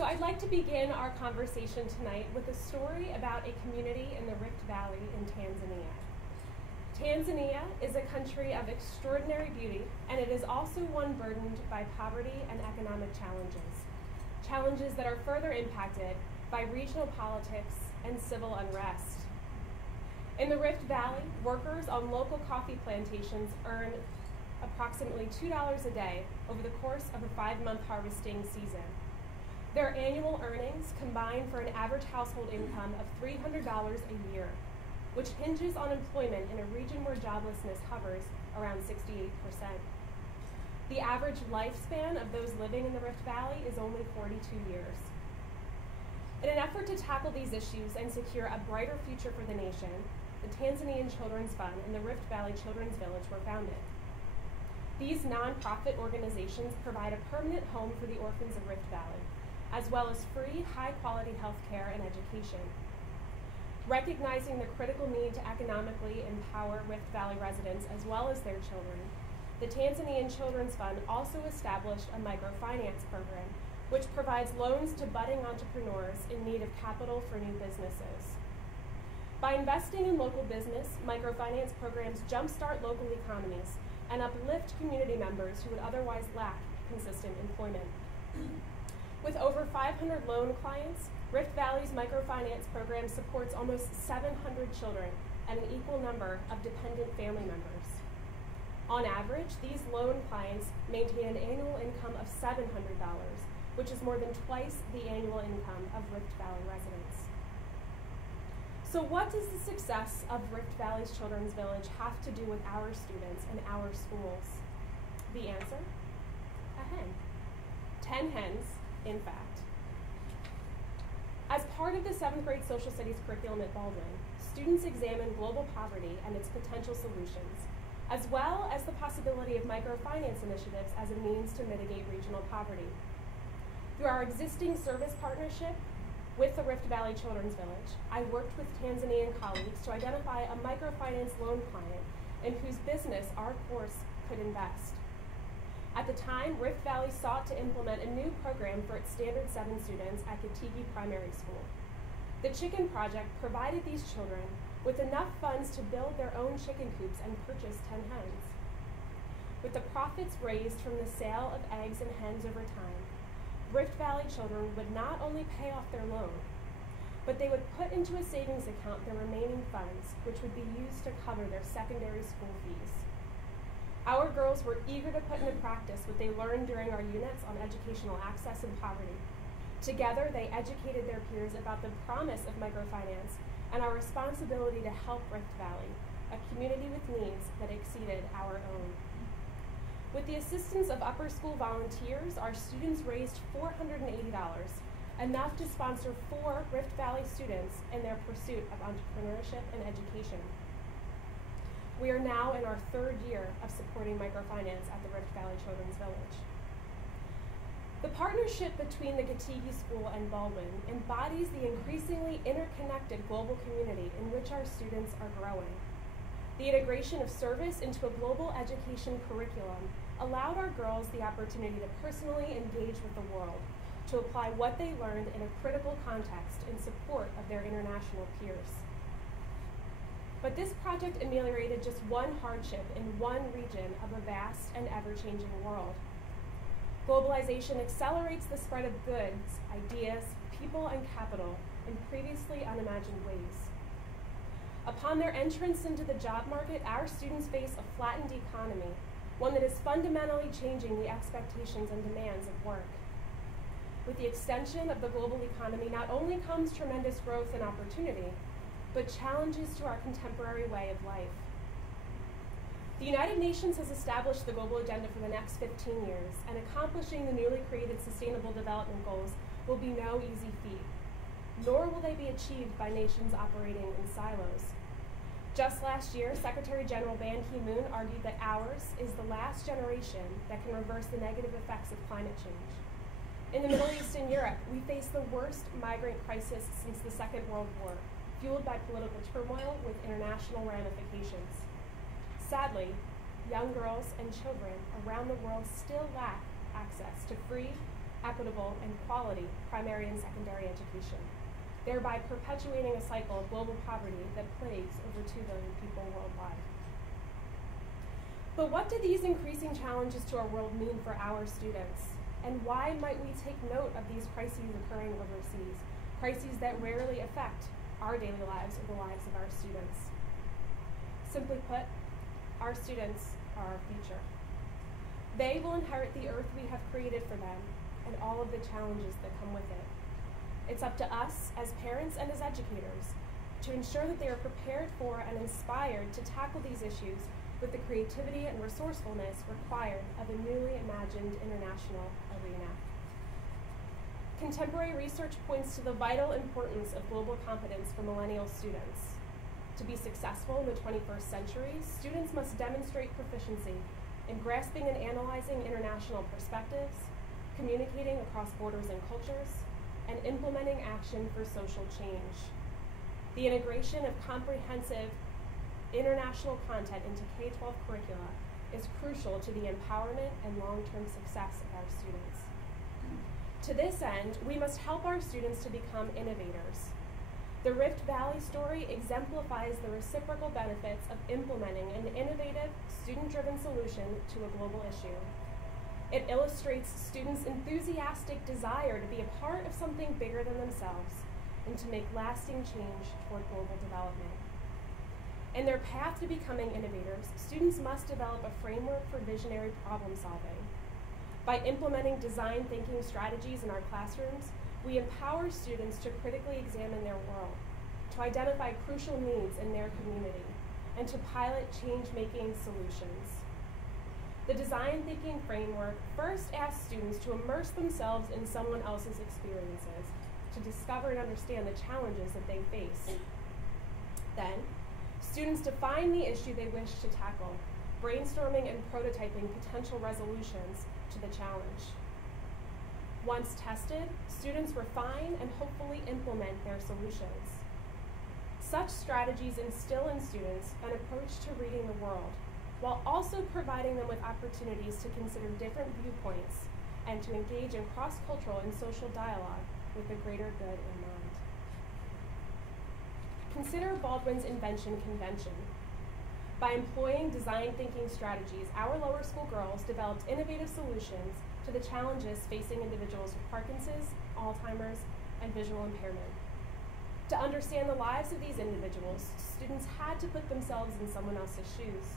So I'd like to begin our conversation tonight with a story about a community in the Rift Valley in Tanzania. Tanzania is a country of extraordinary beauty, and it is also one burdened by poverty and economic challenges that are further impacted by regional politics and civil unrest. In the Rift Valley, workers on local coffee plantations earn approximately $2 a day over the course of a 5-month harvesting season. Their annual earnings combine for an average household income of $300 a year, which hinges on employment in a region where joblessness hovers around 68%. The average lifespan of those living in the Rift Valley is only 42 years. In an effort to tackle these issues and secure a brighter future for the nation, the Tanzanian Children's Fund and the Rift Valley Children's Village were founded. These nonprofit organizations provide a permanent home for the orphans of Rift Valley, as well as free, high-quality health care and education. Recognizing the critical need to economically empower Rift Valley residents as well as their children, the Tanzanian Children's Fund also established a microfinance program, which provides loans to budding entrepreneurs in need of capital for new businesses. By investing in local business, microfinance programs jumpstart local economies and uplift community members who would otherwise lack consistent employment. With over 500 loan clients, Rift Valley's microfinance program supports almost 700 children and an equal number of dependent family members. On average, these loan clients maintain an annual income of $700, which is more than twice the annual income of Rift Valley residents. So what does the success of Rift Valley's Children's Village have to do with our students and our schools? The answer? A hen. 10 hens, in fact. As part of the 7th grade social studies curriculum at Baldwin, students examine global poverty and its potential solutions, as well as the possibility of microfinance initiatives as a means to mitigate regional poverty. Through our existing service partnership with the Rift Valley Children's Village, I worked with Tanzanian colleagues to identify a microfinance loan client in whose business our course could invest. At the time, Rift Valley sought to implement a new program for its Standard 7 students at Kitigi Primary School. The Chicken Project provided these children with enough funds to build their own chicken coops and purchase 10 hens. With the profits raised from the sale of eggs and hens over time, Rift Valley children would not only pay off their loan, but they would put into a savings account their remaining funds, which would be used to cover their secondary school fees. Our girls were eager to put into practice what they learned during our units on educational access and poverty. Together, they educated their peers about the promise of microfinance and our responsibility to help Rift Valley, a community with needs that exceeded our own. With the assistance of upper school volunteers, our students raised $480, enough to sponsor 4 Rift Valley students in their pursuit of entrepreneurship and education. We are now in our 3rd year of supporting microfinance at the Rift Valley Children's Village. The partnership between the Kitigi School and Baldwin embodies the increasingly interconnected global community in which our students are growing. The integration of service into a global education curriculum allowed our girls the opportunity to personally engage with the world, to apply what they learned in a critical context in support of their international peers. But this project ameliorated just one hardship in one region of a vast and ever-changing world. Globalization accelerates the spread of goods, ideas, people, and capital in previously unimagined ways. Upon their entrance into the job market, our students face a flattened economy, one that is fundamentally changing the expectations and demands of work. With the extension of the global economy, not only comes tremendous growth and opportunity, but challenges to our contemporary way of life. The United Nations has established the global agenda for the next 15 years, and accomplishing the newly created Sustainable Development Goals will be no easy feat, nor will they be achieved by nations operating in silos. Just last year, Secretary General Ban Ki-moon argued that ours is the last generation that can reverse the negative effects of climate change. In the Middle East and Europe, we face the worst migrant crisis since the Second World War, fueled by political turmoil with international ramifications. Sadly, young girls and children around the world still lack access to free, equitable, and quality primary and secondary education, thereby perpetuating a cycle of global poverty that plagues over 2 billion people worldwide. But what do these increasing challenges to our world mean for our students? And why might we take note of these crises occurring overseas, crises that rarely affect our daily lives or the lives of our students? Simply put, our students are our future. They will inherit the earth we have created for them and all of the challenges that come with it. It's up to us as parents and as educators to ensure that they are prepared for and inspired to tackle these issues with the creativity and resourcefulness required of a newly imagined international arena. Contemporary research points to the vital importance of global competence for millennial students. To be successful in the 21st century, students must demonstrate proficiency in grasping and analyzing international perspectives, communicating across borders and cultures, and implementing action for social change. The integration of comprehensive international content into K-12 curricula is crucial to the empowerment and long-term success of our students. To this end, we must help our students to become innovators. The Rift Valley story exemplifies the reciprocal benefits of implementing an innovative, student-driven solution to a global issue. It illustrates students' enthusiastic desire to be a part of something bigger than themselves and to make lasting change toward global development. In their path to becoming innovators, students must develop a framework for visionary problem solving. By implementing design thinking strategies in our classrooms, we empower students to critically examine their world, to identify crucial needs in their community, and to pilot change-making solutions. The design thinking framework first asks students to immerse themselves in someone else's experiences, to discover and understand the challenges that they face. Then, students define the issue they wish to tackle, brainstorming and prototyping potential resolutions to the challenge. Once tested, students refine and hopefully implement their solutions. Such strategies instill in students an approach to reading the world, while also providing them with opportunities to consider different viewpoints and to engage in cross-cultural and social dialogue with the greater good in mind. Consider Baldwin's invention convention. By employing design thinking strategies, our lower school girls developed innovative solutions to the challenges facing individuals with Parkinson's, Alzheimer's, and visual impairment. To understand the lives of these individuals, students had to put themselves in someone else's shoes.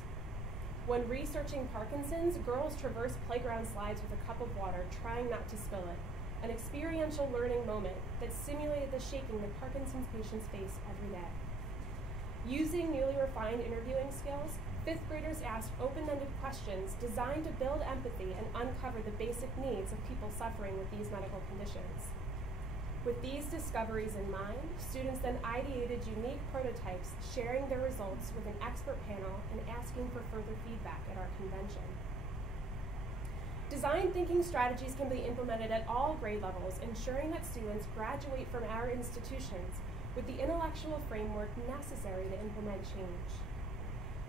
When researching Parkinson's, girls traversed playground slides with a cup of water, trying not to spill it, an experiential learning moment that simulated the shaking that Parkinson's patients face every day. Using newly refined interviewing skills, 5th graders asked open-ended questions designed to build empathy and uncover the basic needs of people suffering with these medical conditions. With these discoveries in mind, students then ideated unique prototypes, sharing their results with an expert panel and asking for further feedback at our convention. Design thinking strategies can be implemented at all grade levels, ensuring that students graduate from our institutions with the intellectual framework necessary to implement change.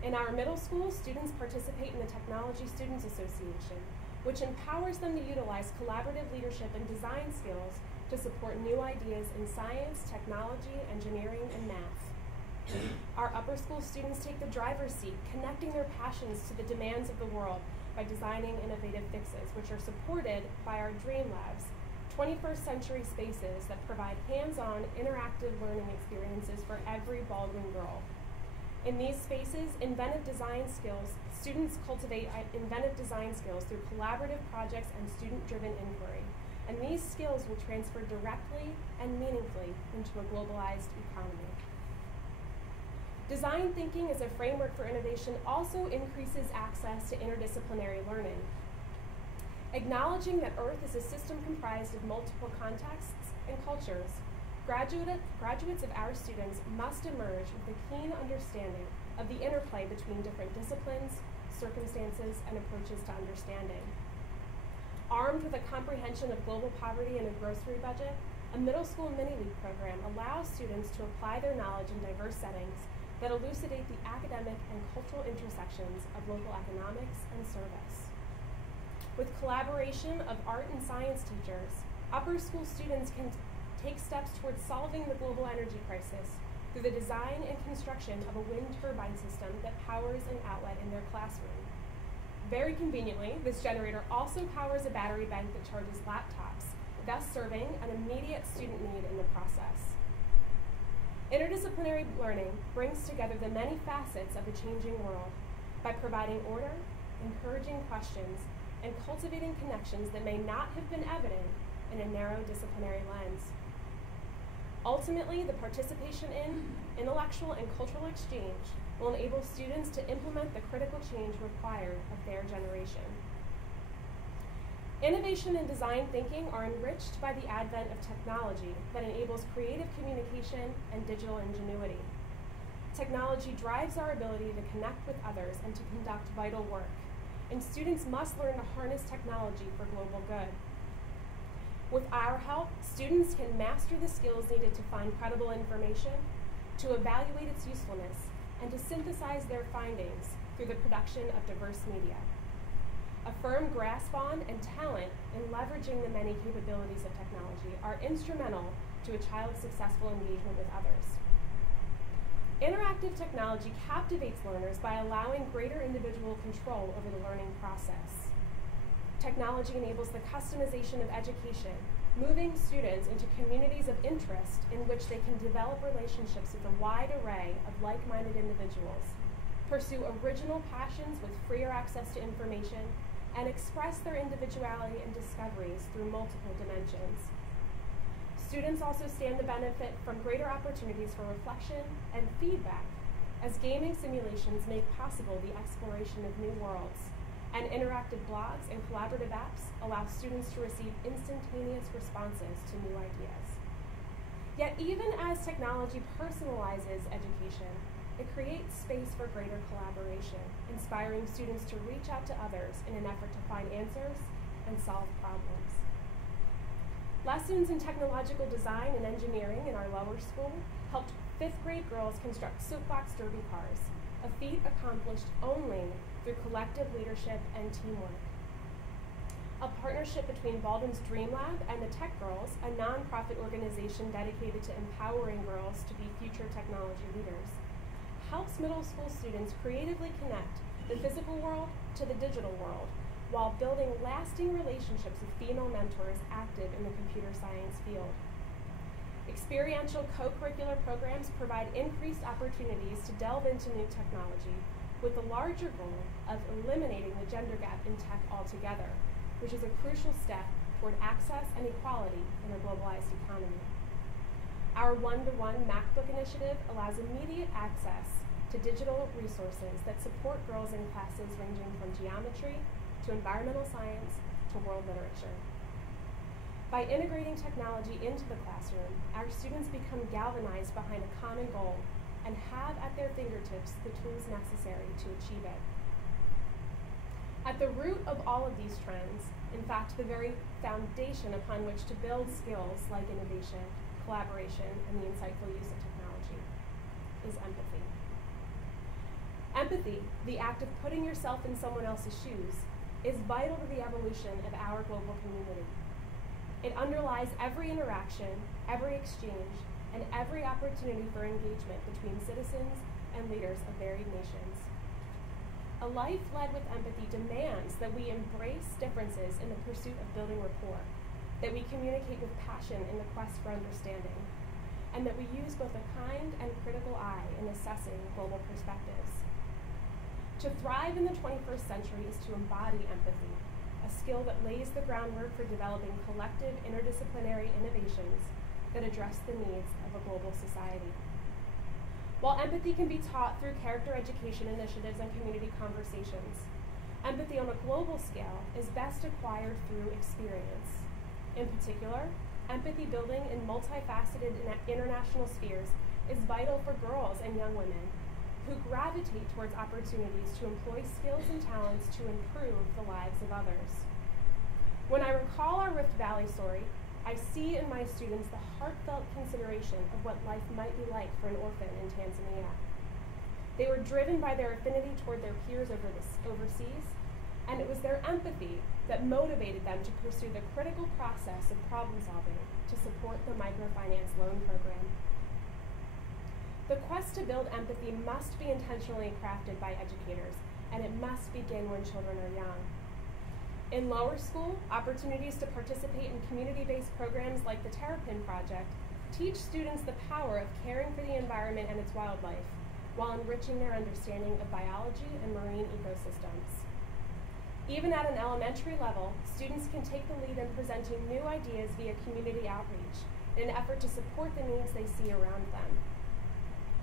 In our middle school, students participate in the Technology Students Association, which empowers them to utilize collaborative leadership and design skills to support new ideas in science, technology, engineering, and math. Our upper school students take the driver's seat, connecting their passions to the demands of the world by designing innovative fixes, which are supported by our Dream Labs, 21st century spaces that provide hands-on, interactive learning experiences for every Baldwin girl. In these spaces, students cultivate inventive design skills through collaborative projects and student-driven inquiry. And these skills will transfer directly and meaningfully into a globalized economy. Design thinking as a framework for innovation also increases access to interdisciplinary learning. Acknowledging that Earth is a system comprised of multiple contexts and cultures, graduates of our students must emerge with a keen understanding of the interplay between different disciplines, circumstances, and approaches to understanding. Armed with a comprehension of global poverty and a grocery budget, a middle school mini-league program allows students to apply their knowledge in diverse settings that elucidate the academic and cultural intersections of local economics and service. With collaboration of art and science teachers, upper school students can take steps towards solving the global energy crisis through the design and construction of a wind turbine system that powers an outlet in their classroom. Very conveniently, this generator also powers a battery bank that charges laptops, thus serving an immediate student need in the process. Interdisciplinary learning brings together the many facets of a changing world by providing order, encouraging questions, and cultivating connections that may not have been evident in a narrow disciplinary lens. Ultimately, the participation in intellectual and cultural exchange will enable students to implement the critical change required of their generation. Innovation and design thinking are enriched by the advent of technology that enables creative communication and digital ingenuity. Technology drives our ability to connect with others and to conduct vital work, and students must learn to harness technology for global good. With our help, students can master the skills needed to find credible information, to evaluate its usefulness, and to synthesize their findings through the production of diverse media. A firm grasp on and talent in leveraging the many capabilities of technology are instrumental to a child's successful engagement with others. Interactive technology captivates learners by allowing greater individual control over the learning process. Technology enables the customization of education, moving students into communities of interest in which they can develop relationships with a wide array of like-minded individuals, pursue original passions with freer access to information, and express their individuality and discoveries through multiple dimensions. Students also stand to benefit from greater opportunities for reflection and feedback, as gaming simulations make possible the exploration of new worlds, and interactive blogs and collaborative apps allow students to receive instantaneous responses to new ideas. Yet even as technology personalizes education, it creates space for greater collaboration, inspiring students to reach out to others in an effort to find answers and solve problems. Lessons in technological design and engineering in our lower school helped 5th grade girls construct soapbox derby cars, a feat accomplished only through collective leadership and teamwork. A partnership between Baldwin's Dream Lab and the Tech Girls, a nonprofit organization dedicated to empowering girls to be future technology leaders, helps middle school students creatively connect the physical world to the digital world while building lasting relationships with female mentors active in the computer science field. Experiential co-curricular programs provide increased opportunities to delve into new technology with the larger goal of eliminating the gender gap in tech altogether, which is a crucial step toward access and equality in a globalized economy. Our one-to-one MacBook initiative allows immediate access to digital resources that support girls in classes ranging from geometry to environmental science to world literature. By integrating technology into the classroom, our students become galvanized behind a common goal and have at their fingertips the tools necessary to achieve it. At the root of all of these trends, in fact, the very foundation upon which to build skills like innovation, collaboration, and the insightful use of technology, is empathy. Empathy, the act of putting yourself in someone else's shoes, is vital to the evolution of our global community. It underlies every interaction, every exchange, and every opportunity for engagement between citizens and leaders of varied nations. A life led with empathy demands that we embrace differences in the pursuit of building rapport, that we communicate with passion in the quest for understanding, and that we use both a kind and critical eye in assessing global perspectives. To thrive in the 21st century is to embody empathy, a skill that lays the groundwork for developing collective interdisciplinary innovations that address the needs of a global society. While empathy can be taught through character education initiatives and community conversations, empathy on a global scale is best acquired through experience. In particular, empathy building in multifaceted international spheres is vital for girls and young women who gravitate towards opportunities to employ skills and talents to improve the lives of others. When I recall our Rift Valley story, I see in my students the heartfelt consideration of what life might be like for an orphan in Tanzania. They were driven by their affinity toward their peers overseas and it was their empathy that motivated them to pursue the critical process of problem solving to support the microfinance loan program. The quest to build empathy must be intentionally crafted by educators, and it must begin when children are young. In lower school, opportunities to participate in community-based programs like the Terrapin Project teach students the power of caring for the environment and its wildlife, while enriching their understanding of biology and marine ecosystems. Even at an elementary level, students can take the lead in presenting new ideas via community outreach in an effort to support the needs they see around them.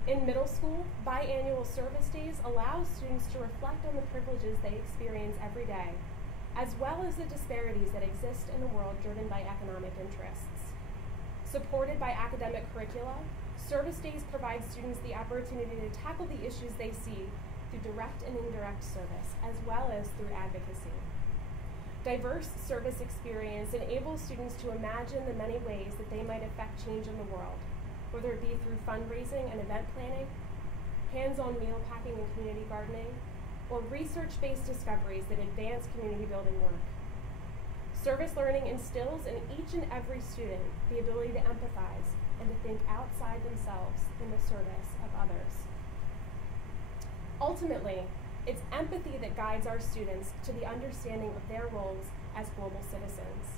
In middle school, biannual service days allow students to reflect on the privileges they experience every day, as well as the disparities that exist in a world driven by economic interests. Supported by academic curricula, service days provide students the opportunity to tackle the issues they see through direct and indirect service, as well as through advocacy. Diverse service experience enables students to imagine the many ways that they might affect change in the world, whether it be through fundraising and event planning, hands-on meal packing and community gardening, or research-based discoveries that advance community building work. Service learning instills in each and every student the ability to empathize and to think outside themselves in the service of others. Ultimately, it's empathy that guides our students to the understanding of their roles as global citizens.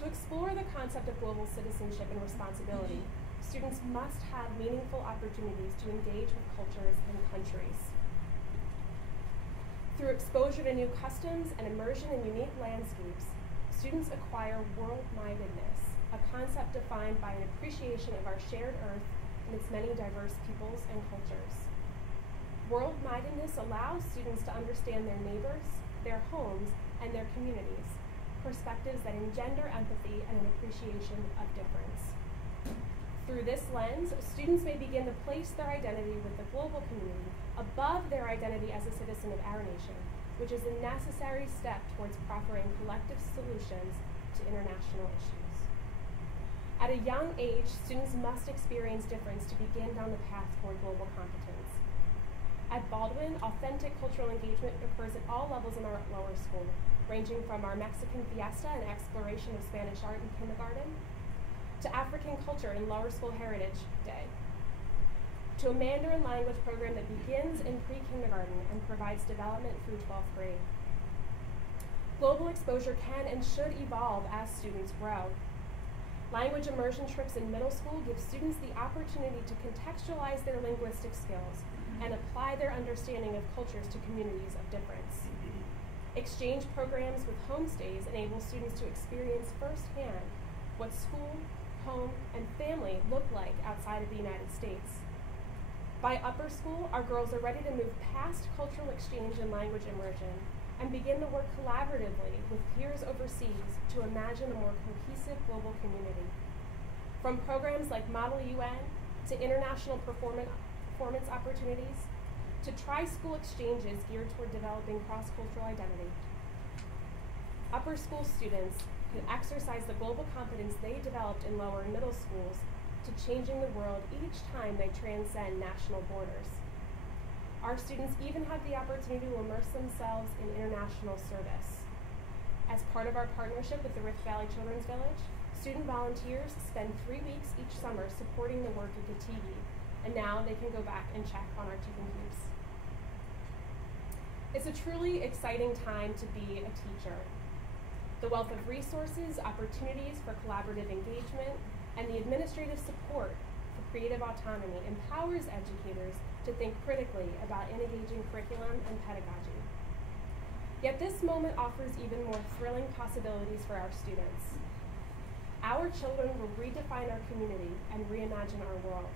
To explore the concept of global citizenship and responsibility, students must have meaningful opportunities to engage with cultures and countries. Through exposure to new customs and immersion in unique landscapes, students acquire world-mindedness, a concept defined by an appreciation of our shared earth and its many diverse peoples and cultures. World-mindedness allows students to understand their neighbors, their homes, and their communities, perspectives that engender empathy and an appreciation of difference. Through this lens, students may begin to place their identity with the global community above their identity as a citizen of our nation, which is a necessary step towards proffering collective solutions to international issues. At a young age, students must experience difference to begin down the path toward global competence. At Baldwin, authentic cultural engagement occurs at all levels in our lower school, ranging from our Mexican fiesta and exploration of Spanish art in kindergarten, to African culture in lower school heritage day, to a Mandarin language program that begins in pre-kindergarten and provides development through 12th grade. Global exposure can and should evolve as students grow. Language immersion trips in middle school give students the opportunity to contextualize their linguistic skills and apply their understanding of cultures to communities of difference. Exchange programs with homestays enable students to experience firsthand what school, home, and family look like outside of the United States. By upper school, our girls are ready to move past cultural exchange and language immersion and begin to work collaboratively with peers overseas to imagine a more cohesive global community. From programs like Model UN to international performance opportunities to tri-school exchanges geared toward developing cross-cultural identity. Upper school students can exercise the global competence they developed in lower and middle schools to changing the world each time they transcend national borders. Our students even have the opportunity to immerse themselves in international service. As part of our partnership with the Rift Valley Children's Village, student volunteers spend 3 weeks each summer supporting the work of the TV, and now they can go back and check on our chicken coops. It's a truly exciting time to be a teacher. The wealth of resources, opportunities for collaborative engagement, and the administrative support for creative autonomy empowers educators to think critically about engaging curriculum and pedagogy. Yet this moment offers even more thrilling possibilities for our students. Our children will redefine our community and reimagine our world.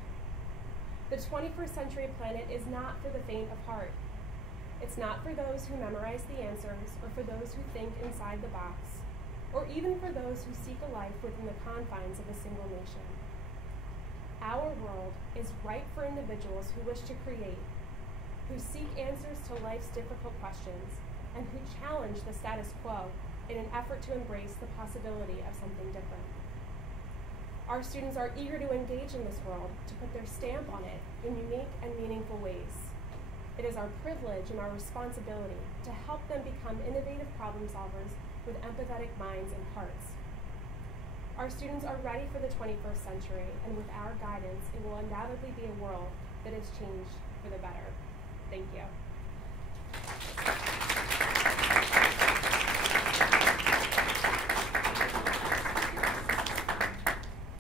The 21st century planet is not for the faint of heart. It's not for those who memorize the answers or for those who think inside the box, or even for those who seek a life within the confines of a single nation. Our world is ripe for individuals who wish to create, who seek answers to life's difficult questions, and who challenge the status quo in an effort to embrace the possibility of something different. Our students are eager to engage in this world, to put their stamp on it in unique and meaningful ways. It is our privilege and our responsibility to help them become innovative problem solvers with empathetic minds and hearts. Our students are ready for the 21st century, and with our guidance, it will undoubtedly be a world that is changed for the better. Thank you.